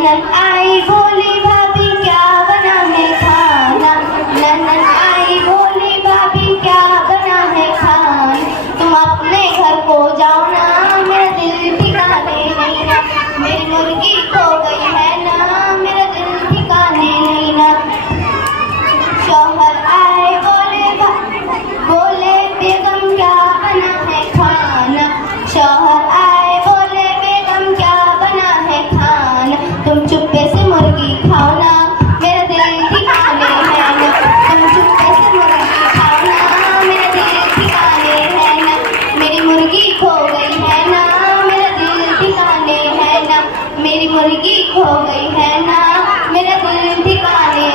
ननद आई बोली भाभी क्या बना है खाना, ननद आई बोली भाभी क्या बना है खाना। तुम अपने घर को जाओ ना, मेरा दिल ठिकाने नहीं ना, मेरी मुर्गी खो गई है ना, मेरा दिल ठिकाने नहीं ना। शौहर आए बोले बेगम क्या बना है खाना, शौहर आए बोले बेगम क्या बना है खाना। तुम चुप्पे से मुर्गी खाओ ना, मेरा दिल ठिकाने है ना, तुम चुप्पे से मुर्गी खाओ ना, मेरा दिल ठिकाने है ना। मेरी मुर्गी खो गई है ना, मेरा दिल ठिकाने है ना, मेरी मुर्गी खो गई है ना, मेरा दिल ठिकाने